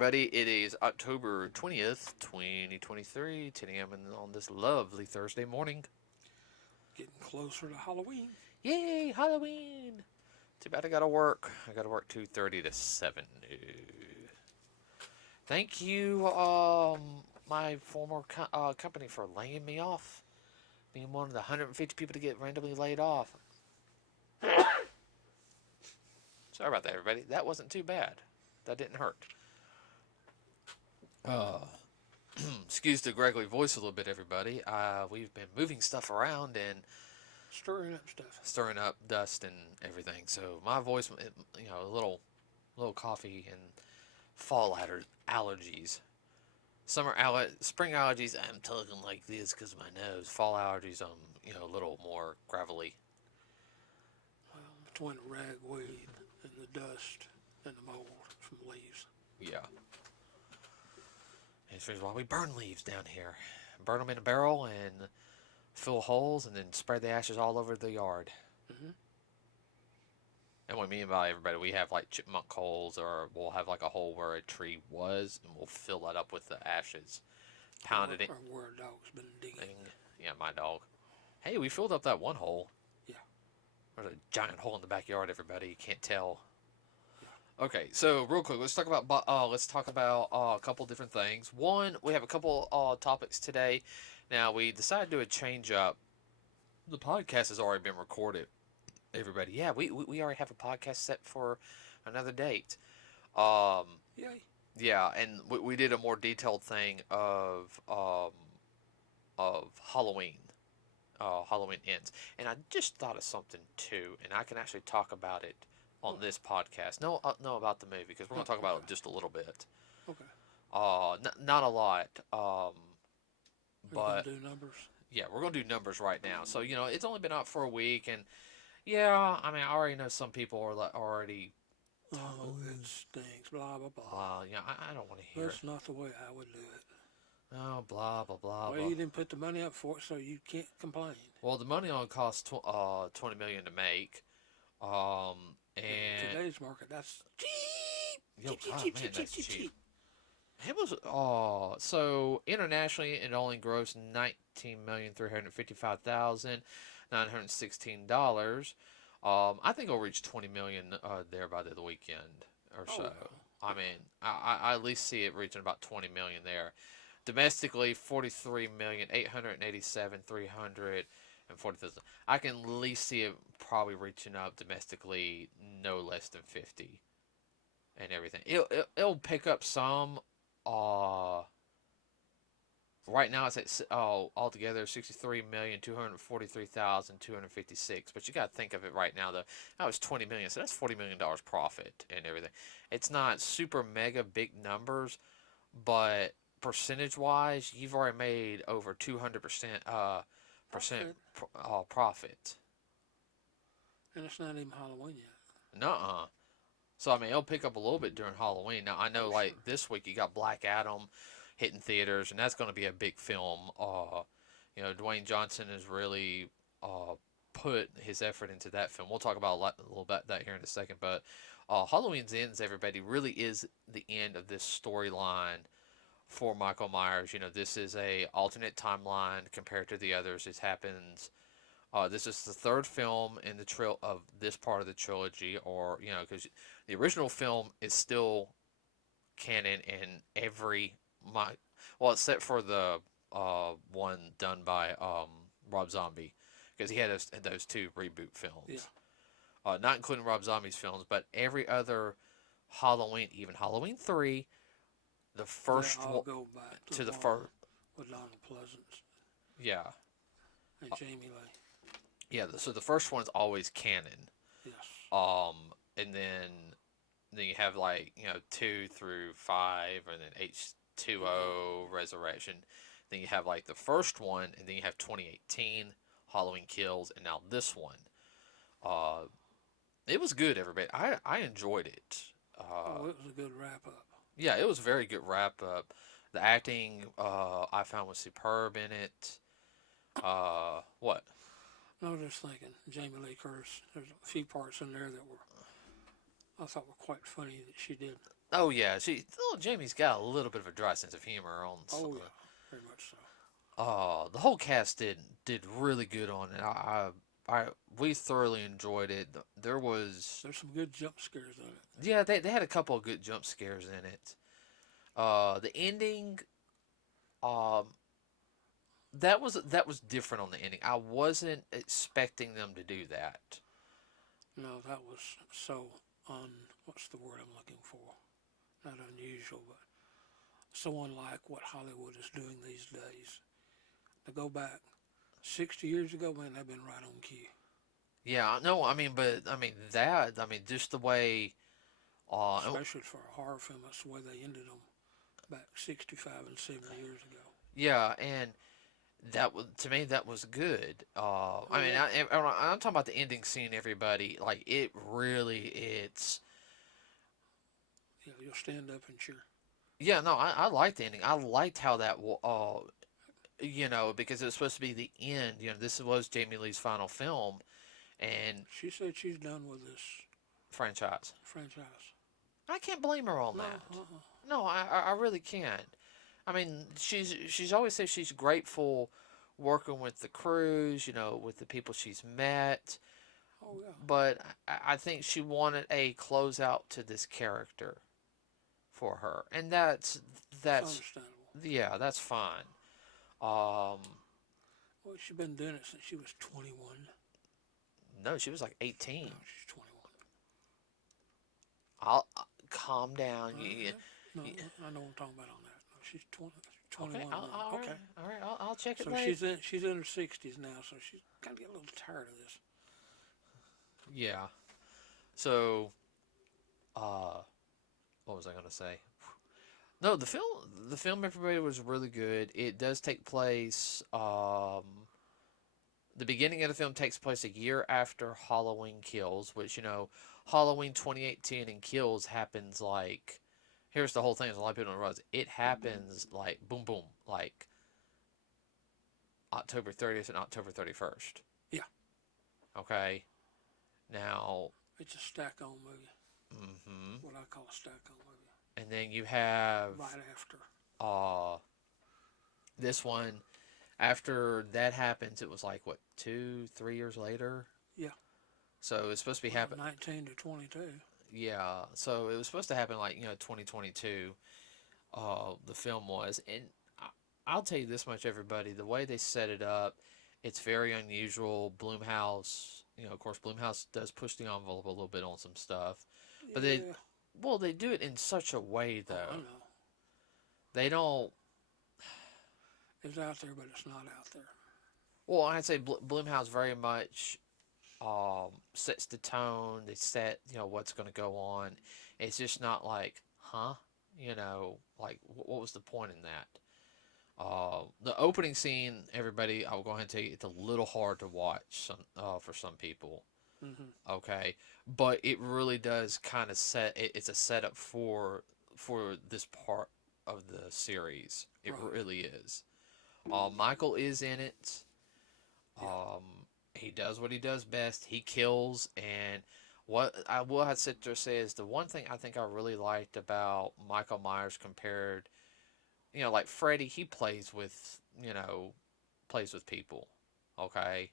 everybody. It is October 20th, 2023, 10 a.m. on this lovely Thursday morning. Getting closer to Halloween. Yay, Halloween! Too bad I gotta work. I gotta work 2:30 to 7. Thank you, my former company for laying me off. Being one of the 150 people to get randomly laid off. Sorry about that, everybody. That wasn't too bad. That didn't hurt. Excuse the Gregory voice a little bit, everybody. We've been moving stuff around and stirring up dust and everything. So my voice, a little coffee and fall allergies. Spring allergies. I'm talking like this because of my nose. Fall allergies, a little more gravelly. Well, between the ragweed and the dust and the mold from leaves. Yeah. That's the reason why we burn leaves down here. Burn them in a barrel and fill holes and then spread the ashes all over the yard. Mm-hmm. And what I mean by everybody, we have like chipmunk holes, or we'll have like a hole where a tree was, and we'll fill that up with the ashes. Pounded it. Or where a dog's been digging. Yeah, my dog. Hey, we filled up that one hole. Yeah. There's a giant hole in the backyard, everybody. You can't tell. Yeah. Okay, so real quick, let's talk about a couple different things. One, we have a couple topics today. Now, we decided to do a change up. The podcast has already been recorded. Everybody, yeah, we already have a podcast set for another date. Yay. Yeah, and we did a more detailed thing of Halloween. Halloween ends, and I just thought of something too, and I can actually talk about it on this podcast. No, about the movie because we're gonna talk about it just a little bit. Okay. Not a lot. But do numbers. Yeah, we're gonna do numbers right now. So it's only been out for a week, and yeah, I mean I already know some people are already. Oh, it stinks. Blah blah blah. Yeah, I don't want to hear. That's not the way I would do it. Oh, blah blah blah. Well, you didn't put the money up for it, so you can't complain. Well, the money only costs $20 million to make. And in today's market, that's cheap. That's cheap. It was so internationally it only grossed $19,355,916. I think it'll reach 20 million there by the weekend or so. Wow. I mean, I at least see it reaching about 20 million there. Domestically, 43,887,340,000. I can at least see it probably reaching up domestically no less than 50 and everything. It'll pick up some. Right now it's at altogether 63,243,256. But you got to think of it right now though. That was 20 million, so that's $40 million profit and everything. It's not super mega big numbers, but percentage wise, you've already made over 200% profit. And it's not even Halloween yet. Nuh-uh. So I mean, it'll pick up a little bit during Halloween. Now I know, this week you got Black Adam hitting theaters, and that's going to be a big film. Dwayne Johnson has really put his effort into that film. We'll talk about a little bit that here in a second. But Halloween's Ends, everybody, really is the end of this storyline for Michael Myers. This is a alternate timeline compared to the others. It happens. This is the third film in the of this part of the trilogy, or because the original film is still canon in every except for the one done by Rob Zombie, because he had those two reboot films. Yeah. Not including Rob Zombie's films, but every other Halloween, even Halloween 3, the first one go back to the first with Donald Pleasance. Yeah. And Jamie Lee. Yeah, so the first one's always canon. Yes. And then you have 2 through 5, and then H2O Resurrection. Then you have the first one, and then you have 2018 Halloween Kills, and now this one. It was good, everybody. I enjoyed it. It was a good wrap up. Yeah, it was a very good wrap up. The acting I found was superb in it. What? No, just thinking, Jamie Lee Curtis. There's a few parts in there that I thought were quite funny that she did. Oh yeah, Jamie's got a little bit of a dry sense of humor on. Oh yeah, very much so. The whole cast did really good on it. I we thoroughly enjoyed it. There was There's some good jump scares in it. yeah, they had a couple of good jump scares in it. The ending, um, that was different on the ending. I wasn't expecting them to do that. No, that was so what's the word I'm looking for? Not unusual, but so unlike what Hollywood is doing these days. To go back 60 years ago, man, they've been right on cue. Yeah, no, just the way, Especially for a horror film, that's the way they ended them back 65 and 70 years ago. yeah, and that was to me that was good. Oh yeah, I'm talking about the ending scene. Everybody like it really. It's yeah, you'll stand up and cheer. yeah. No, I liked the ending. I liked how that because it was supposed to be the end. This was Jamie Lee's final film and She said she's done with this franchise. franchise. I can't blame her on No, that. uh-uh. No, I really can't. I mean, she's always said she's grateful working with the crews, with the people she's met. Oh yeah, But I think she wanted a closeout to this character for her, and it's that's understandable. yeah, that's fine. Um, Well, she's been doing it since she was 21. no, she was like 18. No, she's 21. I'll calm down. No, You, I know what I'm talking about on that. No, she's 20, okay, 21 now. all right, Okay. all right. I'll check it So later. she's in her 60s now, so she's kind of getting a little tired of this. Yeah. So, uh, what was I gonna say? No, the film, everybody was really good. It does take place. The beginning of the film takes place a year after Halloween Kills, which Halloween 2018 and Kills happens like. Here's the whole thing: is a lot of people don't realize it happens like boom, boom, like October 30th and October 31st. Yeah, Okay, now, it's a stack on movie. hmm What I call a stack on movie. and then you have Right after. uh this one. After that happens, it was like what 2, 3 years later. Yeah. So it's supposed to be Well, happen. 19 to 22. Yeah, so it was supposed to happen like 2022. The film was, and I'll tell you this much, everybody, the way they set it up, it's very unusual. Bloomhouse, of course, Bloomhouse does push the envelope a little bit on some stuff, but Yeah. they do it in such a way Oh, I though. know. They don't. It's out there, but it's not out there. Well, I'd say Bloomhouse very much sets the tone. They set what's going to go on. It's just not like, huh? Like what was the point in that? The opening scene, everybody, I will go ahead and tell you, it's a little hard to watch for some people. Hmm. Okay, but it really does kind of it's a setup for this part of the series. It Right. really is. Michael is in it. Yeah. He does what he does best. He kills, and what I will have to sit there and say is the one thing I think I really liked about Michael Myers compared, like Freddy, he plays with people. Okay.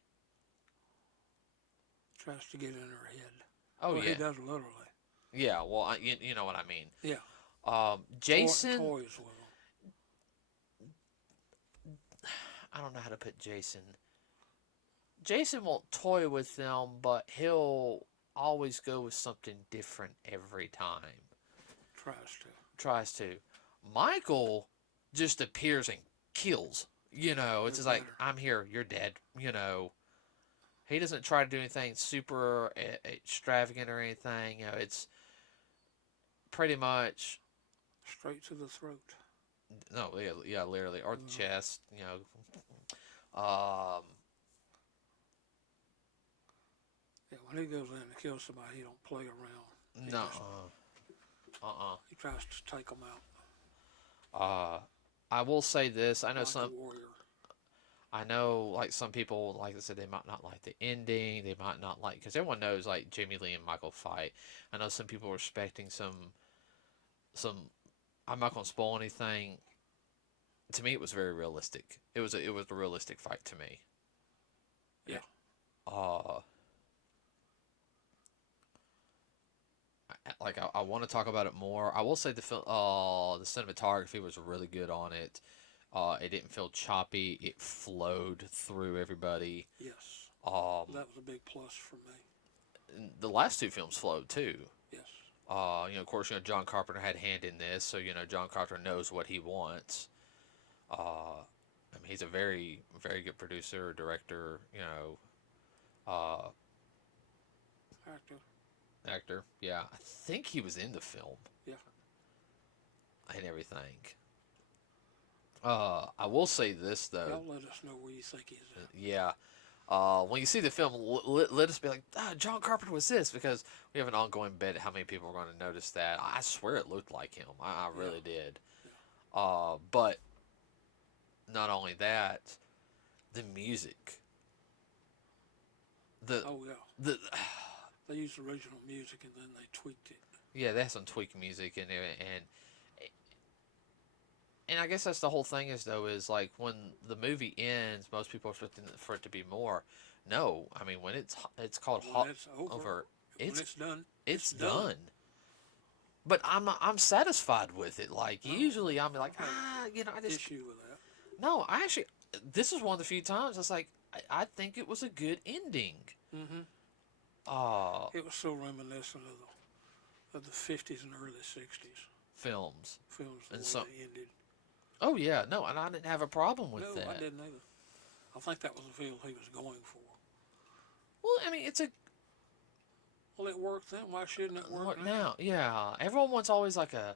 Tries to get in her head. Oh Well, he yeah, does literally. yeah. Well, you know what I mean. Yeah. Jason, Toys with him. I don't know how to put Jason. Jason won't toy with them, but he'll always go with something different every time. Tries to. Tries to. Michael just appears and kills. It's Doesn't just like, matter. I'm here, you're dead. He doesn't try to do anything super extravagant or anything. It's pretty much Straight to the throat. no, yeah, yeah, literally, or the Mm. chest. Um, Yeah, when he goes in to kill somebody, he don't play around. He no, just he tries to take them out I will say this. I know like a warrior. I know, like some people, like I said, they might not like the ending. They might not like because everyone knows like Jamie Lee and Michael fight. I know some people are expecting some. I'm not gonna spoil anything. To me, it was very realistic. It was a realistic fight to me. Yeah. Uh, like I want to talk about it more. I will say the cinematography was really good on it. It didn't feel choppy. It flowed through everybody. Yes. Um, That was a big plus for me. and the last two films flowed too. Yes. Of course, John Carpenter had a hand in this, so John Carpenter knows what he wants. I mean, he's a very, very good producer, director, uh, Actor. actor. Yeah, I think he was in the film Yeah. and everything. I will say this though. Y'all let us know where you think he's at. Yeah. When you see the film, let us be like, John Carpenter was this, because we have an ongoing bet at how many people are going to notice that. I swear it looked like him. I really did. But not only that, the music, the Oh yeah. the They used original music and then they tweaked it. yeah, they have some tweak music in there, and I guess that's the whole thing is like when the movie ends, most people are expecting for it to be more. No, I mean when it's called When it's over, when it's it's done, it's done. But I'm satisfied with it. Like usually I'm like I just issue with that. no. I actually this is one of the few times it's like I think it was a good ending. Mm-hmm. Uh, It was so reminiscent of the 50s and early 60s films films the and way so they ended. oh yeah no, and I didn't have a problem with No, that. I didn't either. I think that was the feel he was going for. Well, I mean it's a Well, it worked then. Why shouldn't it work what now? now? Yeah, everyone wants always like a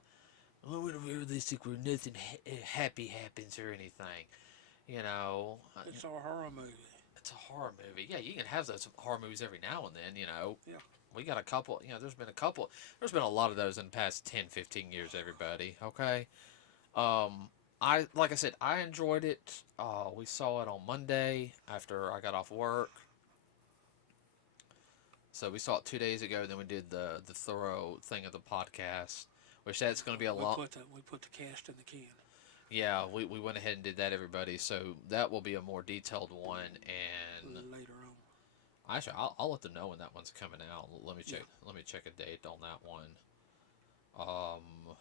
well, we're realistic where nothing happy happens or anything. You know, It's a horror movie. it's a horror movie. Yeah, you can have those horror movies every now and then. Yeah. We got a couple. There's been a couple. There's been a lot of those in the past 10, 15 years. Everybody, okay. Like I said, I enjoyed it. We saw it on Monday after I got off work. So we saw it 2 days ago. Then we did the thorough thing of the podcast, which that's going to be a lot. We put the cast in the can. Yeah, we went ahead and did that, everybody. So that will be a more detailed one, and Later on. actually, I'll let them know when that one's coming out. Let me check. Yeah. Let me check a date on that one. Um,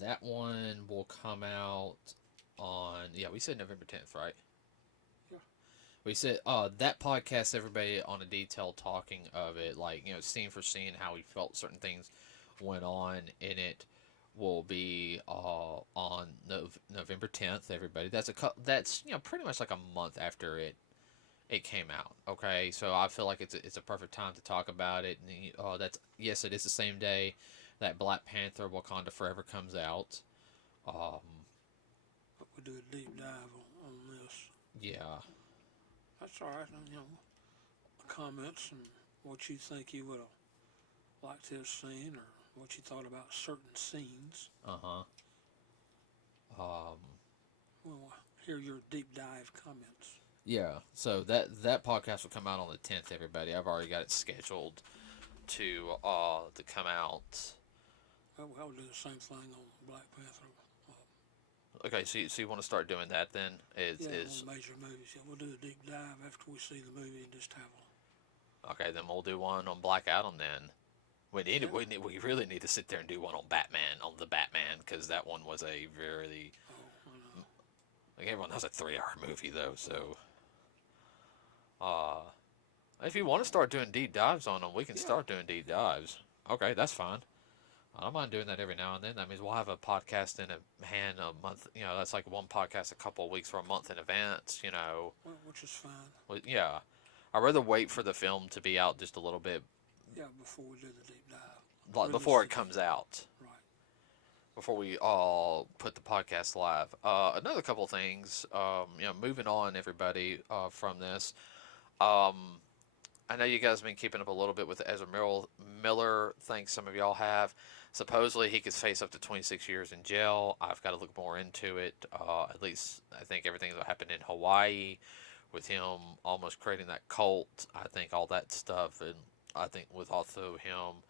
that one will come out on we said November 10th, right? Yeah. We said that podcast, everybody, on a detailed talking of it, like scene for scene, how we felt certain things went on in it, will be on November 10th. Everybody, that's pretty much like a month after it came out. Okay, so I feel like it's a perfect time to talk about it. And that's yes, it is the same day that Black Panther: Wakanda Forever comes out. Um, But we do a deep dive on this. yeah, That's all right. And, comments and what you think you would have liked to have seen or what you thought about certain scenes. uh-huh. Um, We'll hear your deep dive comments. yeah. So that podcast will come out on the 10th. Everybody, I've already got it scheduled to come out. Well, we'll do the same thing on Black Panther. Okay, so you want to start doing that then? On major movies. Yeah, we'll do a deep dive after we see the movie and just have Okay, then we'll do one on Black Adam then. We really need to sit there and do one on the Batman, because that one was a very like everyone knows a 3-hour movie though. So, if you want to start doing deep dives on them, we can start doing deep dives. Okay, that's fine. I don't mind doing that every now and then. That means we'll have a podcast in hand a month. That's like one podcast a couple of weeks for a month in advance. which is fine. Well, yeah. I'd rather wait for the film to be out just a little bit, Yeah, before we do the deep dive. like before it comes out. Right. Before we all put the podcast live. Another couple of things. Moving on, everybody, from this. I know you guys have been keeping up a little bit with the Ezra Miller thing. Some of y'all have. Supposedly, he could face up to 26 years in jail. I've got to look more into it. At least I think everything that happened in Hawaii with him almost creating that cult. I think all that stuff, and I think with also him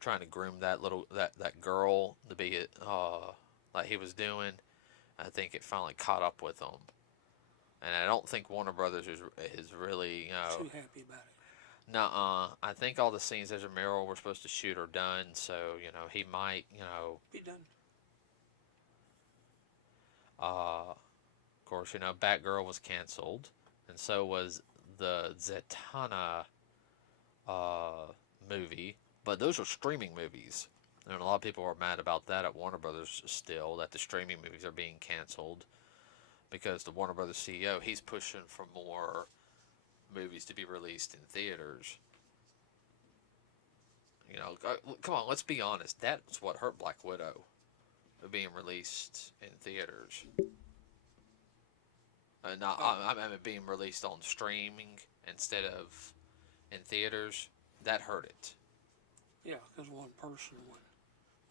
trying to groom that girl to be it like he was doing. I think it finally caught up with him, and I don't think Warner Brothers is really Too happy about it. nuh-uh. I think all the scenes as a Meryl were supposed to shoot are done, so he might Be done. of course Batgirl was canceled, and so was the Zatanna movie, but those are streaming movies. And a lot of people are mad about that at Warner Brothers still, that the streaming movies are being canceled because the Warner Brothers CEO, he's pushing for more movies to be released in theaters. Come on, let's be honest. That's what hurt Black Widow, being released in theaters. Not, I mean, being released on streaming instead of in theaters. That hurt it. Yeah, because one person would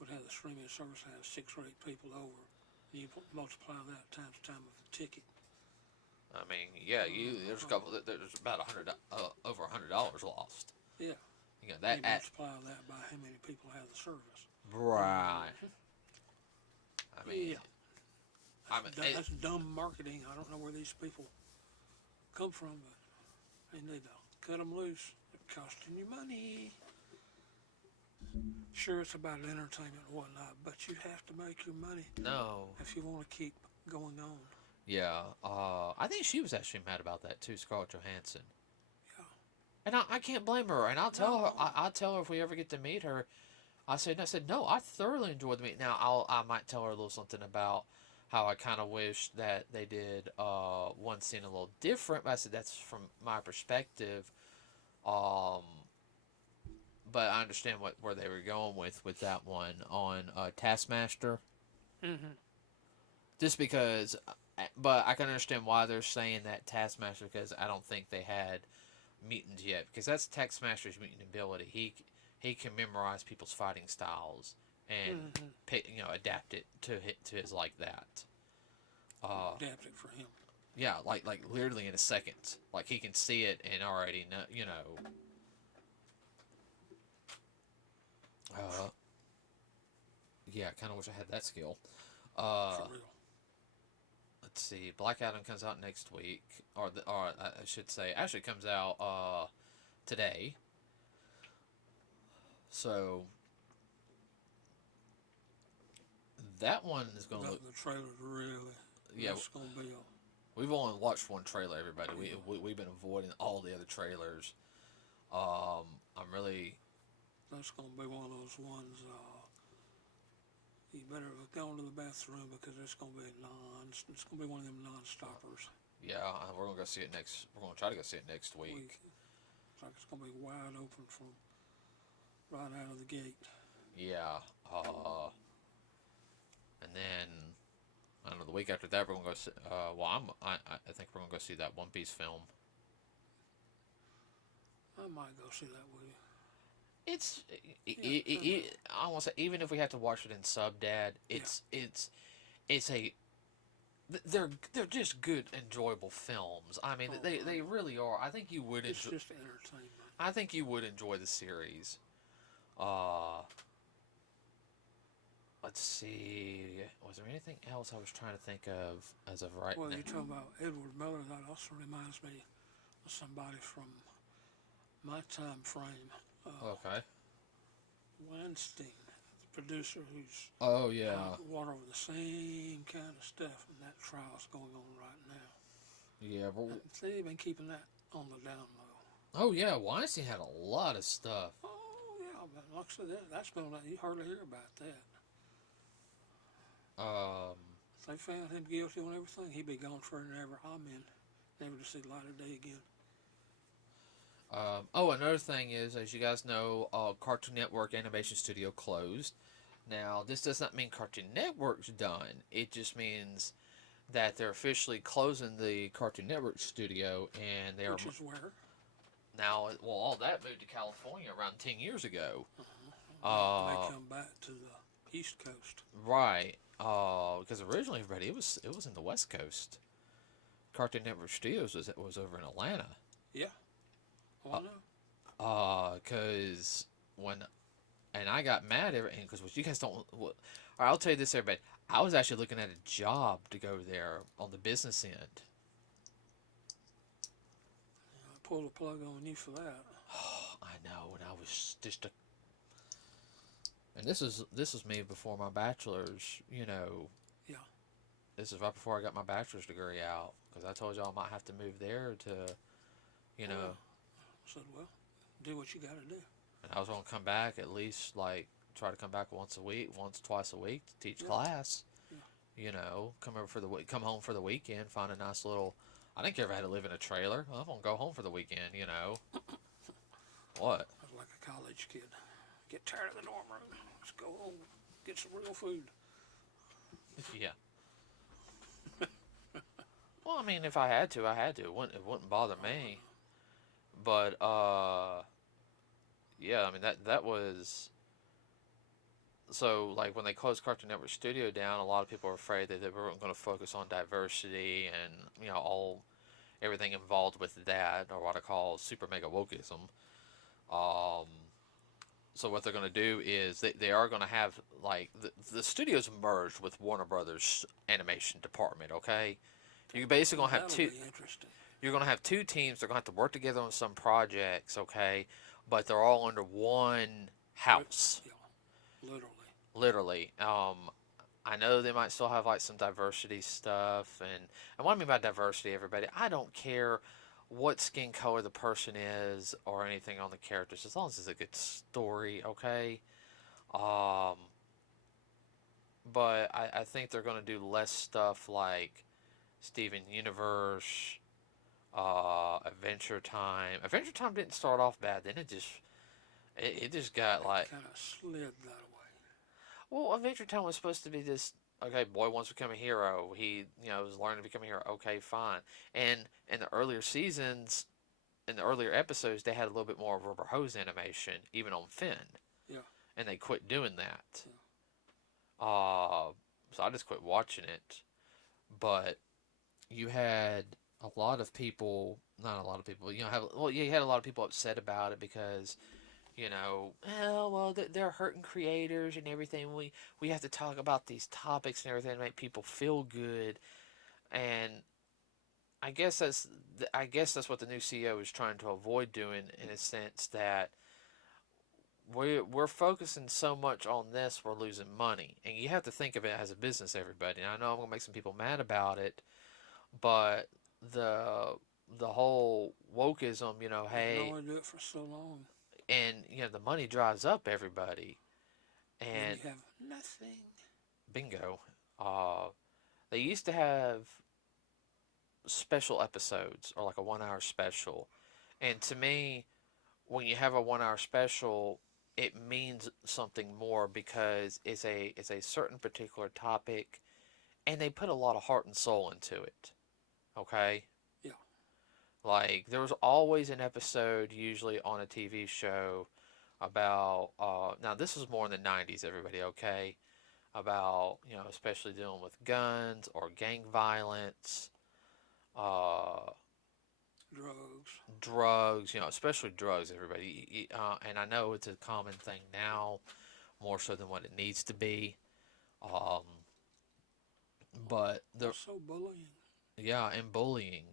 have the streaming service have 6 or 8 people over. And you multiply that times the time of the ticket. I mean, yeah, there's a couple. There's about over $100 lost. Yeah. That. You multiply that by how many people have the service. Right. I mean, yeah. That's dumb marketing. I don't know where these people come from, but they need to cut them loose. It's costing you money. Sure, it's about entertainment and whatnot, but you have to make your money. No. If you want to keep going on. Yeah. I think she was actually mad about that too, Scarlett Johansson. Yeah. And I can't blame her. And I'll tell her. I'll tell her if we ever get to meet her. I said no. I thoroughly enjoyed the meeting. Now I might tell her a little something about how I kind of wish that they did one scene a little different. But I said that's from my perspective. But I understand where they were going with that one on Taskmaster. Mm-hmm. Just because, but I can understand why they're saying that Taskmaster, because I don't think they had mutants yet. Because that's Taskmaster's mutant ability. He can memorize people's fighting styles and adapt it to his like that. Adapt it for him. Yeah, like literally in a second. Like he can see it and already know. Yeah, I kind of wish I had that skill. For real. Let's see. Black Adam comes out next week, or I should say, actually comes out today. So that one is going to look. The trailer's really. Yeah. It's going to be a. We've only watched one trailer, everybody. We've been avoiding all the other trailers. I'm really. That's going to be one of those ones. You better go into the bathroom because it's going to be It's going to be one of them non-stoppers. Yeah, we're going to go see it next. We're going to try to go see it next week. It's like it's going to be wide open from right out of the gate. Yeah. And then I don't know. The week after that, we're going to go see. I think we're going to go see that One Piece film. I might go see that with you. I want to say, even if we have to watch it in sub, Dad, it's they're just good, enjoyable films. I mean, they really are. I think you would. It's just entertainment. I think you would enjoy the series. Let's see. Was there anything else I was trying to think of as of right now? Well, you're talking about Edward Miller. That also reminds me of somebody from my time frame. Okay. Weinstein, the producer who's water over the same kind of stuff, and that trial's going on right now. Yeah, but they've been keeping that on the down low. Oh yeah, Weinstein had a lot of stuff. Oh yeah, but like I said, that's been you hardly hear about that. If they found him guilty on everything, he'd be gone forever. Amen. Never to see the light of day again. Another thing is, as you guys know, Cartoon Network Animation Studio closed. Now, this does not mean Cartoon Network's done. It just means that they're officially closing the Cartoon Network studio, and they Which is where? Now, well, all that moved to California around 10 years ago. They come back to the East Coast. Right. Because originally, everybody, it was in the West Coast. Cartoon Network Studios was over in Atlanta. Yeah. Oh, I know. Cause when and I got mad because what you guys don't. What, all right, I'll tell you this, everybody. I was actually looking at a job to go there on the business end. I pulled the plug on you for that. I know, and I was just a. And this was me before my bachelor's. Yeah. This is right before I got my bachelor's degree out because I told y'all I might have to move there to, you Oh, know, yeah. I said, well, do what you got to do. and I was gonna come back at least like try to come back once, twice a week to teach Yeah. class. Yeah. Come over for the come home for the weekend, find a nice little. I didn't care if I had to live in a trailer. I'm gonna go home for the weekend. What? I was like a college kid. Get tired of the dorm room. Let's go home. Get some real food. Yeah. Well, I mean, if I had to, I had to. It wouldn't bother me. But yeah. I mean that was so like when they closed Cartoon Network Studio down, a lot of people were afraid that they weren't going to focus on diversity and all everything involved with that, or what I call super mega wokeism. Um, so what they're going to do is they are going to have like the studios merged with Warner Brothers animation department. Okay, you're basically going to have That'll two. be interesting. You're going to have two teams. They're going to have to work together on some projects. Okay, but they're all under one house. Yeah. Literally. Literally. I know they might still have like some diversity stuff, and what I mean by diversity, everybody, I don't care what skin color the person is or anything on the characters, as long as it's a good story, okay? Um, but I think they're going to do less stuff like Steven Universe, Adventure Time. Adventure Time didn't start off bad, then it just got like, kind of slid that way. well, Adventure Time was supposed to be this. Okay, boy wants to become a hero. He, was learning to become a hero. Okay, fine. And in the earlier seasons, in the earlier episodes, they had a little bit more rubber hose animation, even on Finn. Yeah. And they quit doing that. Yeah. So I just quit watching it. But you had a lot of people, not a lot of people, you had a lot of people upset about it because they're hurting creators and everything. We have to talk about these topics and everything to make people feel good, and I guess that's what the new CEO is trying to avoid doing, in a sense that we're focusing so much on this, we're losing money, and you have to think of it as a business, everybody. And I know I'm gonna make some people mad about it, but the whole wokeism, They can hey, only do it for so long. and the money drives up everybody, And and you have nothing. bingo. Uh, they used to have special episodes, or like a 1 hour special, and to me, when you have a 1 hour special, it means something more because it's a certain particular topic, and they put a lot of heart and soul into it. Okay. Yeah. Like there was always an episode, usually on a TV show, about now this was more in the '90s. Everybody, okay, about especially dealing with guns or gang violence, uh, Drugs. drugs. Especially drugs. Everybody, and I know it's a common thing now, more so than what it needs to be. Um, but Also bullying. yeah, and bullying.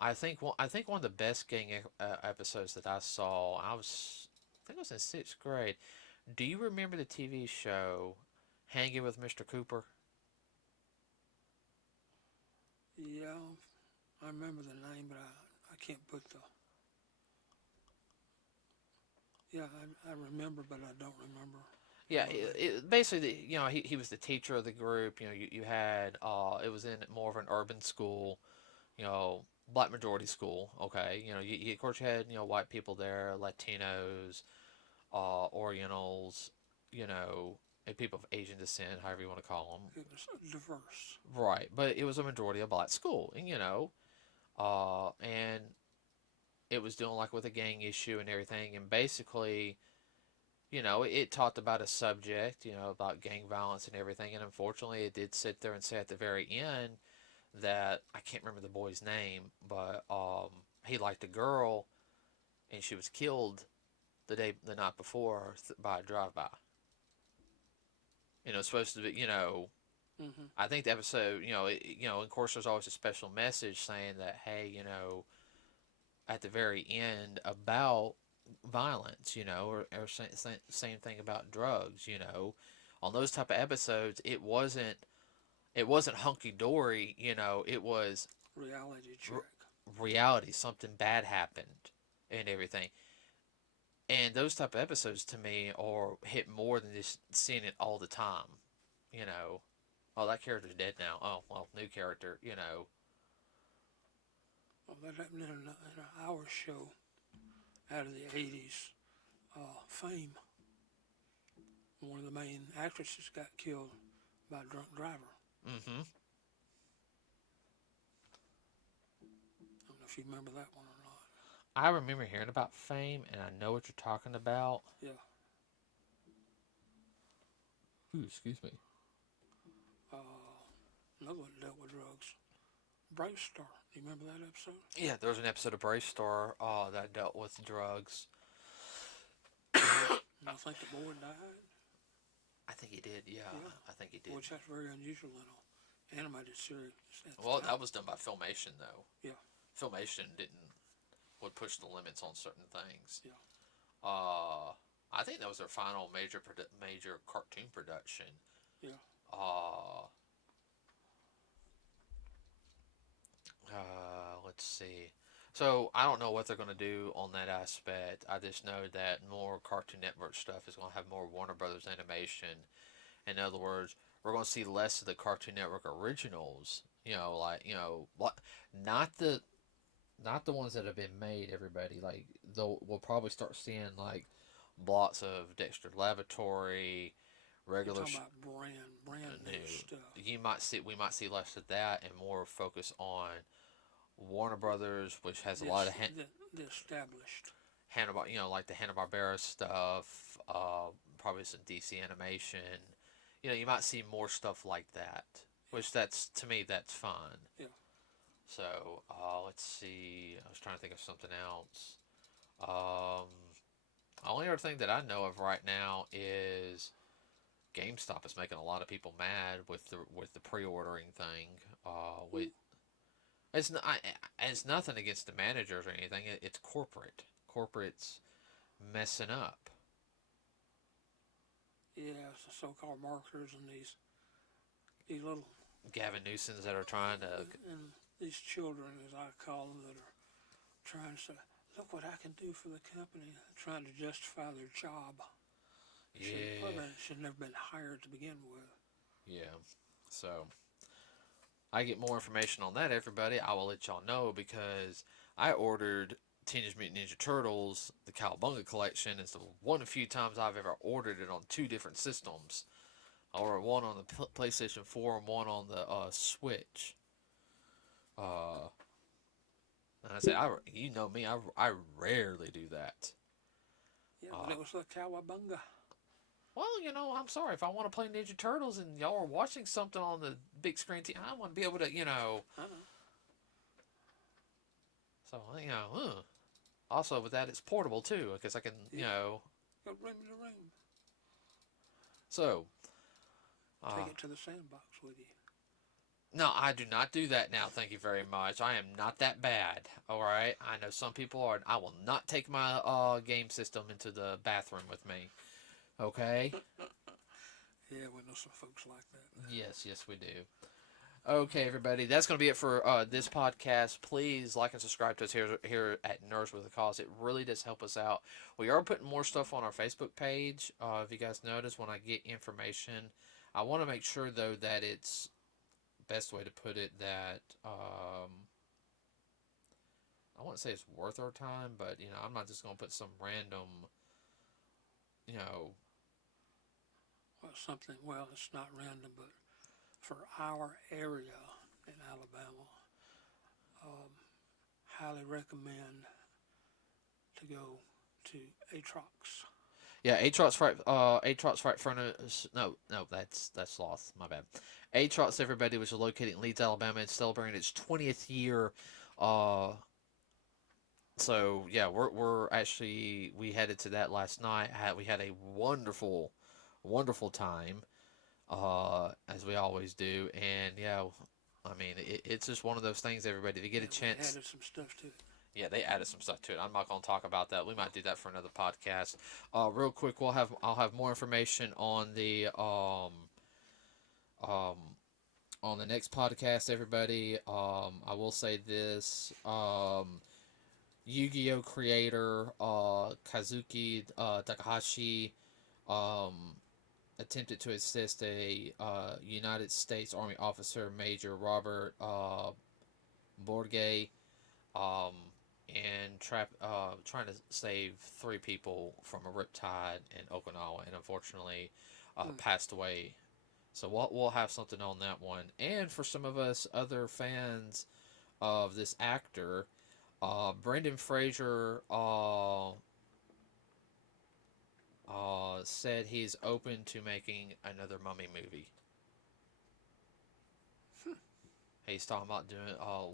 I think one of the best gang episodes that I saw, I think it was in sixth grade. Do you remember the TV show Hanging with Mr. Cooper? Yeah. I remember the name, but I can't put the. Yeah, I remember, but I don't remember. Yeah, basically, he was the teacher of the group. You had it was in more of an urban school, black majority school. Okay, of course you had white people there, Latinos, Orientals, and people of Asian descent, however you want to call them. It was diverse. Right, but it was a majority of black school, and it was dealing like with a gang issue and everything, and basically it talked about a subject, about gang violence and everything, and unfortunately, it did sit there and say at the very end that I can't remember the boy's name, but he liked a girl, and she was killed the night before by a drive-by. Supposed to be, Hmm. I think the episode, of course, there's always a special message saying that, hey, at the very end about violence, or same thing about drugs, on those type of episodes, it wasn't hunky dory, it was Reality r- check. reality. Something bad happened and everything. And those type of episodes to me are hit more than just seeing it all the time, you know. Oh, that character's dead now. Oh, well, new character, Well, that happened in an hour show out of the 80s, Fame. One of the main actresses got killed by a drunk driver. Mm-hmm. I don't know if you remember that one or not. I remember hearing about Fame, and I know what you're talking about. Yeah. Ooh, excuse me. Another one dealt with drugs. Bright Star. Do you remember that episode? Yeah, there was an episode of Brave Star that dealt with drugs. And I think the boy died. I think he did, yeah. Yeah. I think he did. Which that's very unusual in an animated series at the Well, time. that was done by Filmation, though. Yeah. Filmation would push the limits on certain things. Yeah. I think that was their final major cartoon production. Yeah. Let's see. So I don't know what they're going to do on that aspect. I just know that more Cartoon Network stuff is going to have more Warner Brothers animation. In other words, we're going to see less of the Cartoon Network originals. What? Not the not the ones that have been made. Everybody like though we'll probably start seeing like blocks of Dexter Laboratory, You're regular talking about brand new new. stuff. We might see less of that and more focus on Warner Brothers, which has a lot of The established. Like the Hanna Barbera stuff, probably some DC animation. You might see more stuff like that, which that's to me that's fun. Yeah. So let's see. I was trying to think of something else. Um, only other thing that I know of right now is GameStop is making a lot of people mad with the pre-ordering thing. With it's not it's nothing against the managers or anything. It's corporate. Corporate's messing up. Yeah, it's the so-called marketers and these little Gavin Newsom's that are trying to. and these children, as I call them, that are trying to say, "Look what I can do for the company," trying to justify their job. Yeah. Should never been hired to begin with. Yeah. So I get more information on that, everybody. I will let y'all know because I ordered Teenage Mutant Ninja Turtles, the Cowabunga collection. It's the one of few times I've ever ordered it on two different systems. I ordered one on the PlayStation 4 and one on the Switch. Uh, and I said, you know me, I rarely do that. Yeah, but it was the Cowabunga. Well, I'm sorry. If I want to play Ninja Turtles and y'all are watching something on the big screen TV, I want to be able to, I know. So, Also, with that, it's portable too, because I can, Go room to room. So. Take it to the sandbox with you. No, I do not do that now. Thank you very much. I am not that bad. All right. I know some people are. I will not take my game system into the bathroom with me. Okay. Yeah, we know some folks like that. Yes, we do. Okay, everybody, that's going to be it for this podcast. Please like and subscribe to us here at Nerds with a Cause. It really does help us out. We are putting more stuff on our Facebook page. If you guys notice, when I get information, I want to make sure though that it's best way to put it that I wouldn't say it's worth our time, but I'm not just going to put some random, you know. Well, it's not random, but for our area in Alabama, highly recommend to go to Atrox. Yeah, Aatrox right front of no, that's Sloth. My bad. Aatrox everybody was located in Leeds, Alabama, and celebrating its 20th year. Uh, so yeah, we're actually we headed to that last night. We had a wonderful time, as we always do, and yeah, I mean it's just one of those things. Everybody, if you get Yeah, a they chance, added some stuff to it. yeah, they added some stuff to it. I'm not going to talk about that. We Oh, might do that for another podcast. Real quick, I'll have more information um on the next podcast. Everybody, I will say this. Yu-Gi-Oh creator Kazuki Takahashi um attempted to assist a United States Army officer, Major Robert Borgay, um, and trying to save three people from a riptide in Okinawa, and unfortunately mm, passed away. So we'll have something on that one. And for some of us other fans of this actor, Brendan Fraser said he's open to making another Mummy movie. He's talking about doing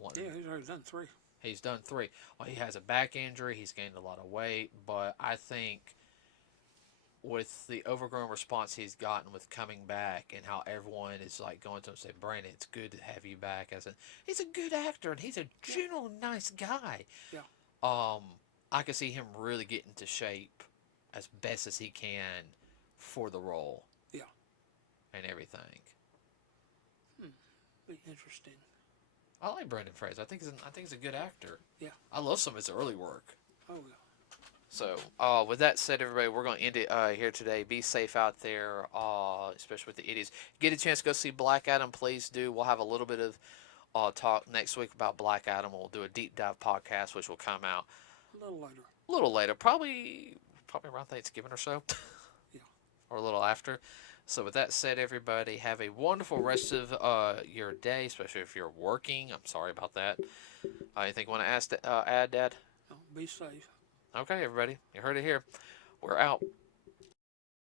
one. yeah, he's already done three. He's done three. Well, he has a back injury. He's gained a lot of weight, but I think with the overgrown response he's gotten with coming back and how everyone is like going to him and saying, Brandon, it's good to have you back. He's a good actor and he's a Yeah, general nice guy. yeah, Um, I could see him really getting to shape as best as he can for the role yeah. and everything. Hmm. Be interesting. I like Brendan Fraser. I think he's a good actor. Yeah. I love some of his early work. Oh yeah. So, with that said, everybody, we're going to end it here today. Be safe out there, especially with the idiots. Get a chance to go see Black Adam, please do. We'll have a little bit of talk next week about Black Adam. We'll do a deep dive podcast, which will come out A little later. a little later, probably around Thanksgiving or so, Yeah. or a little after. So, with that said, everybody, have a wonderful rest of your day, especially if you're working. I'm sorry about that. Anything you want to add, Dad? Oh, be safe. Okay, everybody, you heard it here. We're out.